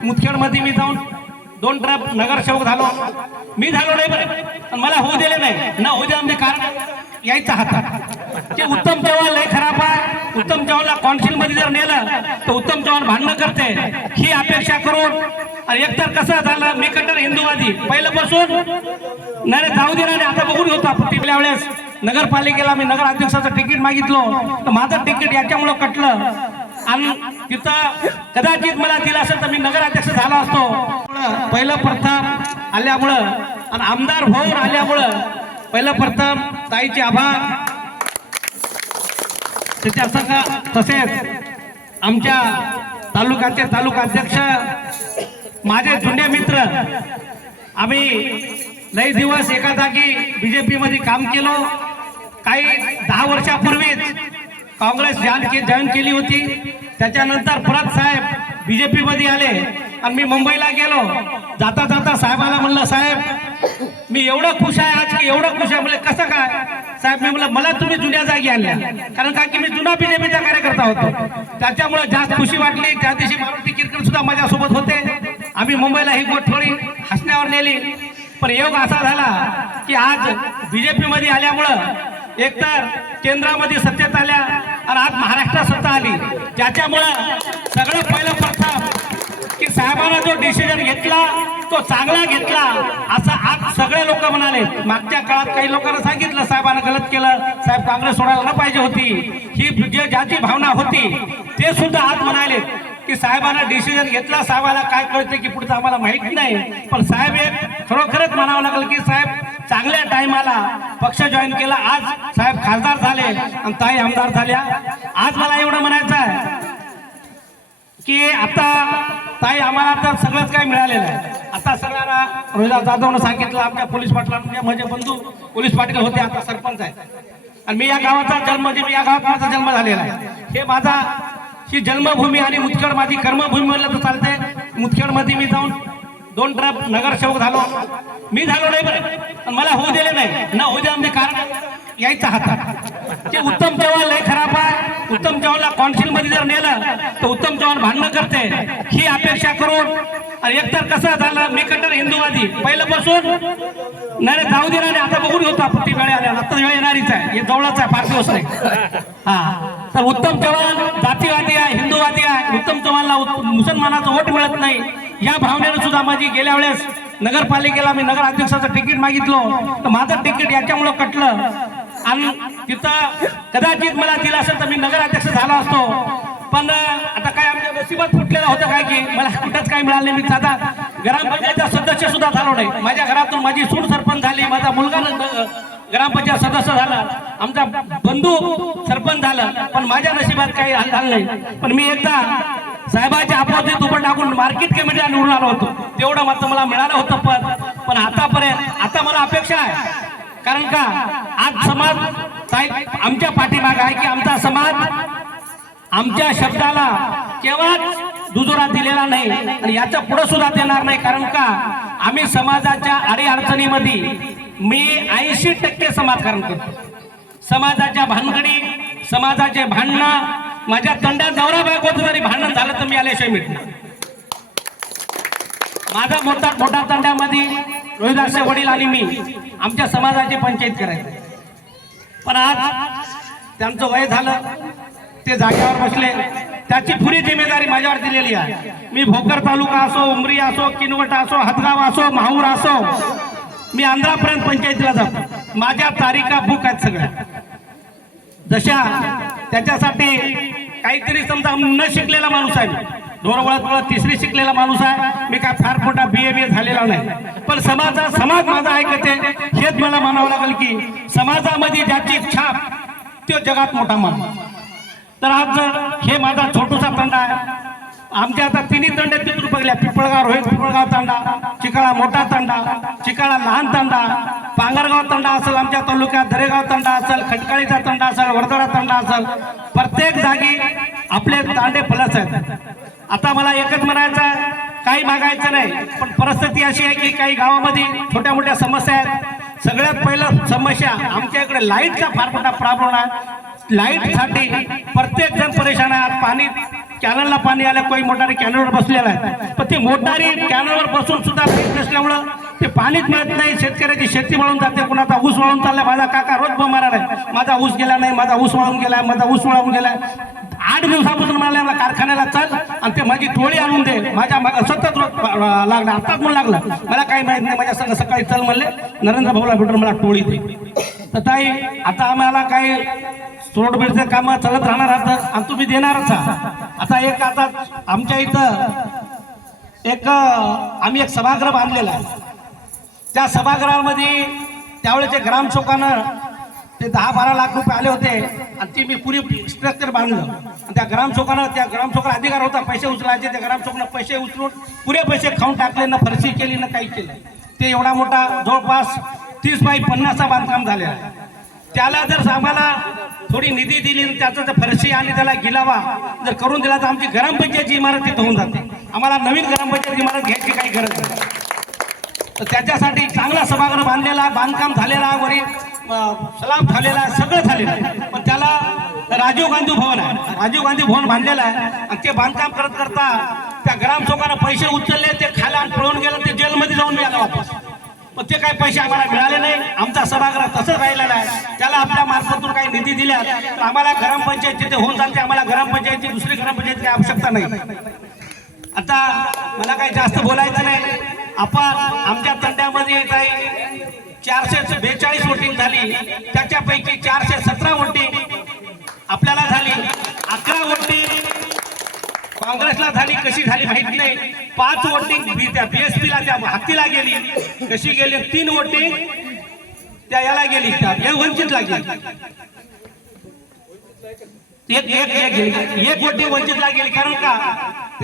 मुदखेडमध्ये मी जाऊन दोन ट्रप नगरसेवक झालो. मी झालो नाही बरं. पण मला होऊ दिले नाही. ना होऊ द्या म्हणजे कारण यायचा हातात. ते उत्तम चव्हाण लय खराब आहे. उत्तम चव्हाणला कौन्सिलमध्ये जर नेलं तर उत्तम चव्हाण भांडणं करते. ही अपेक्षा करून. आणि एकतर कसं झालं मी कट्टर हिंदूवादी. पहिल्यापासून नाही नाही, जाऊ दे नाही आता बघून होतो आपण तिथल्या वेळेस. नगरपालिकेला मी नगर अध्यक्षाचं तिकीट मागितलं. तर माझं तिकीट याच्यामुळं कटलं. आणि तिथं कदाचित मला दिलं असेल तर मी नगराध्यक्ष झालो असतो. पहिलं प्रथम आल्यामुळं आणि आमदार होऊन आल्यामुळं पहिलं प्रथम ताईचे आभार. त्याच्या संघ तसेच आमच्या तालुक्याचे तालुकाध्यक्ष माझे जुने मित्र. आम्ही लई दिवस एका जागी बीजेपी मध्ये काम केलो. काही दहा वर्षापूर्वीच काँग्रेस जॉईन के जॉईन केली होती. त्याच्यानंतर परत साहेब बीजेपी मध्ये आले. आणि मी मुंबईला गेलो. जाता जाता साहेबाला म्हणलं साहेब मी एवढं खुश आहे आज की एवढं खुश आहे. म्हणजे कसं काय? साहेब मी म्हणलं मला तुम्ही जुन्या जागी आणल्या. कारण का की मी जुना बीजेपीचा कार्यकर्ता होतो. त्याच्यामुळे जास्त खुशी वाटली. त्या दिवशी मारुती किरकर सुद्धा माझ्यासोबत होते. आम्ही मुंबईला ही गोष्ट थोडी हसण्यावर नेली. पण योग असा झाला की आज बीजेपीमध्ये आल्यामुळं एकतर केंद्रामध्ये सत्तेत आल्या आणि आज महाराष्ट्रात सत्ता आली. ज्याच्यामुळं सगळं पहिलं प्रथम की साहेबांना जो डिसिजन घेतला तो चांगला घेतला असं आज सगळे लोक म्हणाले. मागच्या काळात काही लोकांना सांगितलं साहेबांना गलत केलं. साहेब काँग्रेस सोडायला न पाहिजे होती. ही जे ज्याची भावना होती ते सुद्धा आज म्हणाले की साहेबांना डिसिजन घेतला साहेबाला काय कळते की पुढचं आम्हाला माहीत नाही. पण साहेब हे खरोखरच म्हणावं लागलं की साहेब चांगल्या टायमाला पक्ष जॉईन केला. आज साहेब खासदार झाले आणि ताई आमदार झाल्या. आज मला एवढं म्हणायचं आहे की आता ताई आम्हाला तर सगळंच काय मिळालेलं आहे. आता सगळ्यांना रोहिदास जाधवनं सांगितलं आमच्या पोलीस पाटलांना म्हणजे बंधू पोलीस पाटील होते आता सरपंच आहे. आणि मी या गावाचा जन्म म्हणजे मी या गावात माझा जन्म झालेला आहे. हे माझा ही जन्मभूमी आणि मुतखेड माझी कर्मभूमी म्हणलं तर चालते मुतखेडमध्ये मी जाऊन दोन ट्रप नगरसेवक झालो. मी झालो नाही बरं. पण मला होऊ दिले नाही. ना होऊ द्या म्हणजे कारण यायचा हातात ते उत्तम चव्हाण लय खराब आहे. उत्तम चव्हाणला कौन्सिलमध्ये जर नेलं तर उत्तम चव्हाण भांडणं करते. ही अपेक्षा करून. आणि एकतर कसं झालं मी कट्टर हिंदूवादी. पहिल्यापासून नाही जाऊ दे नाही आता बघून घेतो आपण. ती वेळ आल्या आता वेळ येणारीच आहे. हे जवळच आहे फार दिवस नाही. हा. तर उत्तम चव्हाण जातीवादी आहे हिंदूवादी आहे. उत्तम मुसलमानाचं वोट मिळत नाही. या भावनेनं सुद्धा माझी गेल्या वेळेस नगरपालिकेला मी नगर अध्यक्षाचं तिकीट मागितलं. तर माझं तिकीट याच्यामुळं कटलं. आणि तिथं कदाचित मला दिलं असेल तर मी नगराध्यक्ष झालो असतो. पण आता काय आमच्या नशिबात फुटलेलं होतं काय की मला कुठंच काय मिळालं नाही. मी साधा ग्रामपंचायतचा सदस्य सुद्धा झालो नाही. माझ्या घरातून माझी सूड सरपंच झाली माझा मुलगा न- ग्रामपंचायत सदस्य झाला. आमचा बंधू सरपंच झाला. पण माझ्या नशिबात काही हाल झालं नाही. पण मी एकदा साहेबाच्या अपोजिट दुपट टाकून मार्केट कमिटीला निवडून आलो होतो. तेवढं मात्र मला मिळालं होतं पद पण आतापर्यंत आता मला अपेक्षा आहे. कारण का आज समाज साहेब आमच्या पाठीमाग आहे की आमचा समाज आमच्या शब्दाला केव्हाच दुजोरा दिलेला नाही आणि याच्यापुढे सुद्धा देणार नाही. कारण का आम्ही समाजाच्या अडी अडचणीमध्ये मी ऐंशी टक्के समाजकारण करतो. समाजाच्या भानगडी समाजाचे भांडणं माझ्या तंडात नवरा बायकोचं जरी भांडण झालं तर मी आल्याशिवाय मिटणार. माझा मोठा मोठा तंड्यामध्ये रोहिदासचे वडील आणि मी आमच्या समाजाची पंचायत करायचे. पण आज त्यांचं वय झालं ते जागेवर बसले. त्याची पुरी जिम्मेदारी माझ्यावर दिलेली आहे. मी भोकर तालुका असो उमरी असो किनवट असो हदगाव असो माहूर असो मी आंध्रापर्यंत पंचायतीला जातो. माझ्या तारीखा बुक आहेत सगळ्या. जशा त्याच्यासाठी काहीतरी समजा न शिकलेला माणूस आहे. मी. धोरवळत वळत तिसरी शिकलेला माणूस आहे. मी काय फार मोठा बी ए बी ए झालेला नाही. पण समाजा समाज माझा ऐकते. हेच मला म्हणावं लागेल की समाजामध्ये ज्याची छाप तो जगात मोठा मान तर आज हे माझा छोटूसा तंडा आहे. आमच्या आता तिन्ही तंडे तिथून बघल्या पिपळगाव रोहित पिपळगाव तांडा चिकाळा मोठा तांडा चिकाळा लहान तांडा पांगरगाव तंडा असेल आमच्या तालुक्यात दरेगाव तंडा असेल खटकाळीचा तंडा असेल वर्धडा तंडा असेल प्रत्येक जागी आपले तांडे फलस आहेत. आता मला एकच म्हणायचं आहे, काही मागायचं नाही पण परिस्थिती अशी आहे की काही गावामध्ये छोट्या मोठ्या समस्या आहेत. सगळ्यात पहिलं समस्या आमच्या इकडे लाईटचा फार मोठा प्रॉब्लेम आहे. लाईटसाठी प्रत्येक जण परेशान आहे पाणी कॅनलला पाणी आलं काही मोटारी कॅनलवर बसलेला आहे. पण ते मोटारी कॅनलवर बसून सुद्धा लाइट नसल्यामुळं ते पाणीच मिळत नाही. शेतकऱ्याची शेती वाळून जाते. कुणाचा ऊस वाळून चालला माझा काका रोज बमारा आहे. माझा ऊस गेला नाही माझा ऊस वाळून गेला माझा ऊस वळून गेला आठ दिवसापासून मला मला कारखान्याला चल आणि ते माझी टोळी आणून दे. माझ्या मा- सतत रोज लागला आत्ताच म्हणून लागला. मला काही माहीत नाही माझ्या संग सकाळी चल म्हणले. नरेंद्र भाऊला भेटून मला टोळी दे. तर ताई आता आम्हाला काही सोडबिडचे काम चालत राहणार आहात आणि तुम्ही देणारच आहात. आता एक आता आमच्या इथं एक आम्ही एक सभागृह बांधलेला आहे. त्या सभागृहामध्ये त्यावेळेचे ग्रामसेवकानं ते दहा बारा लाख रुपये आले होते आणि ती मी पुरी स्ट्रक्चर बांधलं. आणि त्या ग्रामसेवकानं त्या ग्रामसेवकाला अधिकार होता पैसे उचलायचे. त्या ग्रामसेवकानं पैसे उचलून पुरे पैसे खाऊन टाकले ना फरशी केली ना काही केलं. ते एवढा मोठा जवळपास तीस बाय पन्नासचा बांधकाम झालेला आहे. त्याला जर आम्हाला थोडी निधी दिली आणि त्याचं जर फरशी आणि त्याला गिलावा जर करून दिला तर आमची ग्रामपंचायतची इमारत तिथं होऊन जाते. आम्हाला नवीन ग्रामपंचायत इमारत घ्यायची काही गरज नाही. तर त्याच्यासाठी चांगला सभागृह बांधलेला बांधकाम झालेला वरील सलाम झालेला सगळं झालेलं आहे. पण त्याला राजीव गांधी भवन आहे. राजीव गांधी भवन बांधलेलं आहे आणि ते बांधकाम करत करता त्या ग्रामसेवकानं पैसे उचलले ते खाल्या आणि पळून गेलं ते जेलमध्ये पण काय काही पैसे आम्हाला मिळाले नाही. आमचा सभागृह तसंच राहिलेला आहे. त्याला आपल्या मार्फतून काही निधी दिल्या. तर आम्हाला ग्रामपंचायत तिथे होऊन चालते आम्हाला ग्रामपंचायतची दुसरी ग्रामपंचायतची आवश्यकता नाही. आता मला काही जास्त बोलायचं नाही. आपण आमच्या तंड्यामध्ये काही चारशे बेचाळीस वोटिंग झाली. त्याच्यापैकी चारशे सतरा वोटिंग आपल्याला काँग्रेसला झाली कशी झाली माहीत नाही. पाच वोटिंग त्या बीएसपीला त्या हत्तीला गेली. कशी गेली? तीन वोटिंग त्या याला गेली त्या या वंचितला गेली. एक एक एक गेली एक वंचितला गेली कारण का?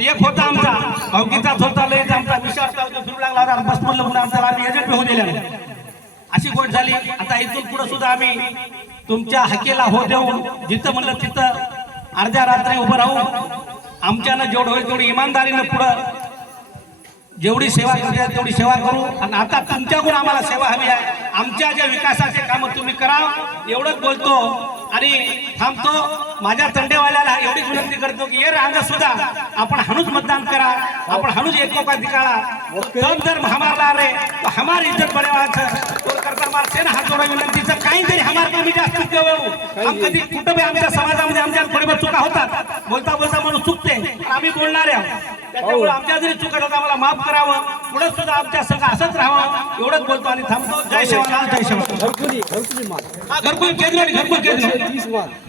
एक होता आमचा. भावकीचाच होता लयच आमचा. विश्वास फिरू लागला होता बस म्हणलं म्हणून आमचा आम्ही एजंट होऊ दिल्या. अशी गोष्ट झाली. आता इथून पुढे सुद्धा आम्ही तुमच्या हकेला हो देऊन जिथं म्हणलं तिथं अर्ध्या रात्री उभं राहू. आमच्यानं जेवढं होईल तेवढी इमानदारीनं पुढं जेवढी सेवा करता तेवढी सेवा करू. आणि आता तुमच्याकडून आम्हाला सेवा हवी आहे. आमच्या ज्या विकासाचे कामं तुम्ही करा एवढंच बोलतो. आणि थांबतो. माझ्या तंडेवाल्याला एवढीच विनंती करतो की ये रांग सुद्धा आपण हणूच मतदान करा. आपण हणूच दिकाळा तब जर हमारा रे तो हमार इज्जत बढेवायचं तो करता मार सेना हात जोडा विनंतीचं काहीतरी हमार कमी जास्त देऊ आम कधी कुठं बी आमच्या समाजामध्ये आमच्या बहुत चुका होतात बोलता बोलता म्हणून चुकते आम्ही बोलणार आहे त्याच्यामुळे आमच्या जरी चुकत होता आम्हाला माफ करावं पुढे सुद्धा आमच्या संघ असंच राहावं एवढंच बोलतो आणि थांबतो जय शिवलाल जय शिवलाल घरकुली घरकुली माल। हा घरकुल केंद्र आणि घरकुल केंद्र